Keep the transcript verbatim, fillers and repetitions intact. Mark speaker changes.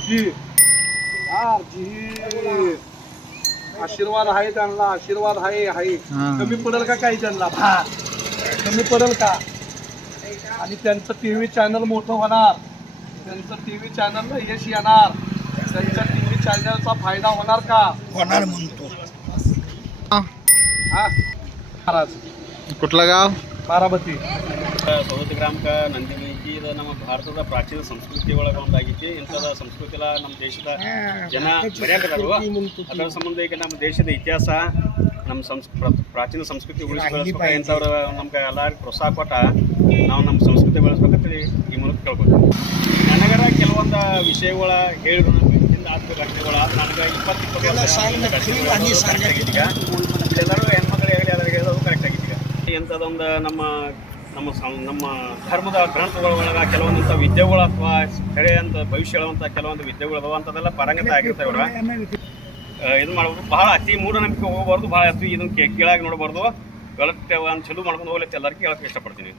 Speaker 1: आजी आजी आशीर्वाद आहे त्यांना, आशीर्वाद आहे आहे कमी पडेल का काही त्यांना भार कमी पडेल का? आणि त्यांचं टीव्ही चॅनल मोठं होणार, त्यांचं टीव्ही चॅनलला यश येणार, त्यांच्या टीव्ही चॅनलचा फायदा होणार का?
Speaker 2: होणार म्हणतो.
Speaker 1: हा महाराज
Speaker 3: कुठला गाव?
Speaker 1: बारामती.
Speaker 4: ಸೌದತ್ತಿ ಗ್ರಾಮಕ್ಕೆ ನಂದಿನಿ ಇದು ನಮ್ಮ ಭಾರತದ ಪ್ರಾಚೀನ ಸಂಸ್ಕೃತಿ ಒಳಗೆ ಒಂದಾಗಿತ್ತು. ಇಂಥದ ಸಂಸ್ಕೃತಿಲ ನಮ್ಮ ದೇಶದ ಜನ ಬರೆಯಕತ್ತಾರು. ಅದರ ಸಂಬಂಧ ಈಗ ನಮ್ಮ ದೇಶದ ಇತಿಹಾಸ ನಮ್ಮ ಸಂಸ್ ಪ್ರಾಚೀನ ಸಂಸ್ಕೃತಿ ಉಳಿಸಿ ಬೆಳೆಸ್ಬೇಕು. ಇಂಥವ್ರು ನಮ್ಗೆ ಎಲ್ಲರಿಗೂ ಪ್ರೋತ್ಸಾಹ ಕೊಟ್ಟ ನಾವು ನಮ್ಮ ಸಂಸ್ಕೃತಿ ಬೆಳೆಸ್ಬೇಕಂತ ಈ ಮೂಲಕ ಕೇಳ್ಬೇಕು. ನನಗರ ಕೆಲವೊಂದು ವಿಷಯಗಳ ಹೇಳಿದ್ರು ಹಿಂದೆ ಆದ ಘಟನೆಗಳು ಅದು ನನಗೆ ಇಪ್ಪತ್ತು ಇಪ್ಪತ್ತು ಈಗ ಎಲ್ಲರೂ ಹೆಣ್ಮಕ್ಳು ಆಗಲಿ ಎಲ್ಲರಿಗೆ ಹೇಳೋದು ಕರೆಕ್ಟ್ ಆಗಿತ್ತು. ಈಗ ಇಂಥದ್ದೊಂದು ನಮ್ಮ ನಮ್ಮ ನಮ್ಮ ಧರ್ಮದ ಗ್ರಂಥಗಳೊಳಗೆ ಕೆಲವೊಂದು ವಿದ್ಯೆಗಳು ಅಥವಾ ಸರಿ ಅಂತ ಭವಿಷ್ಯ ಹೇಳುವಂಥ ಕೆಲವೊಂದು ವಿದ್ಯೆಗಳು ಅದಾವ ಅಂಥದ್ದೆಲ್ಲ ಪಾರಂಗತ ಆಗಿರ್ತಾವೆ. ಇವರು ಇದು ಮಾಡ್ಬೋದು. ಭಾಳ ಅತಿ ಮೂಢನಂಬಿಕೆ ಹೋಗಬಾರ್ದು, ಭಾಳ ಅತಿ ಇದನ್ನು ಕೇಳಾಗಿ ನೋಡಬಾರ್ದು. ಗಲಟ್ ಒಂದು ಚಲೋ ಮಾಡ್ಕೊಂಡು ಹೋಗ್ಲಿಕ್ಕೆ ಎಲ್ಲರಿಗೂ ಕೇಳೋಕ್ಕೆ ಇಷ್ಟಪಡ್ತೀನಿ.